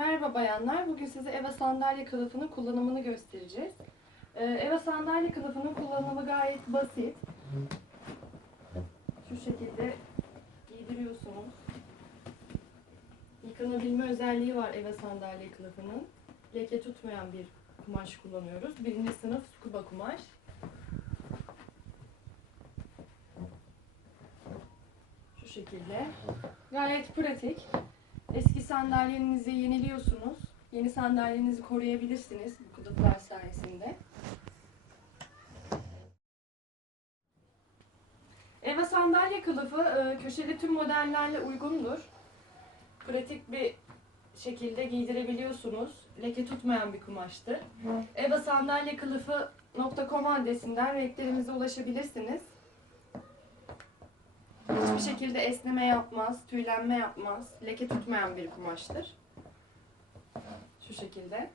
Merhaba bayanlar. Bugün size Eva sandalye kılıfının kullanımını göstereceğiz. Ee, Eva sandalye kılıfının kullanımı gayet basit. Şu şekilde giydiriyorsunuz. Yıkanabilme özelliği var Eva sandalye kılıfının. Leke tutmayan bir kumaş kullanıyoruz. Birinci sınıf scuba kumaş. Şu şekilde. Gayet pratik. Sandalyenizi yeniliyorsunuz. Yeni sandalyenizi koruyabilirsiniz bu kılıflar sayesinde. Eva sandalye kılıfı e, köşeli tüm modellerle uygundur. Pratik bir şekilde giydirebiliyorsunuz. Leke tutmayan bir kumaştır. Eva sandalye kılıfı.com adresinden renklerimize ulaşabilirsiniz. Hiçbir şekilde esneme yapmaz, tüylenme yapmaz. Leke tutmayan bir kumaştır. Şu şekilde.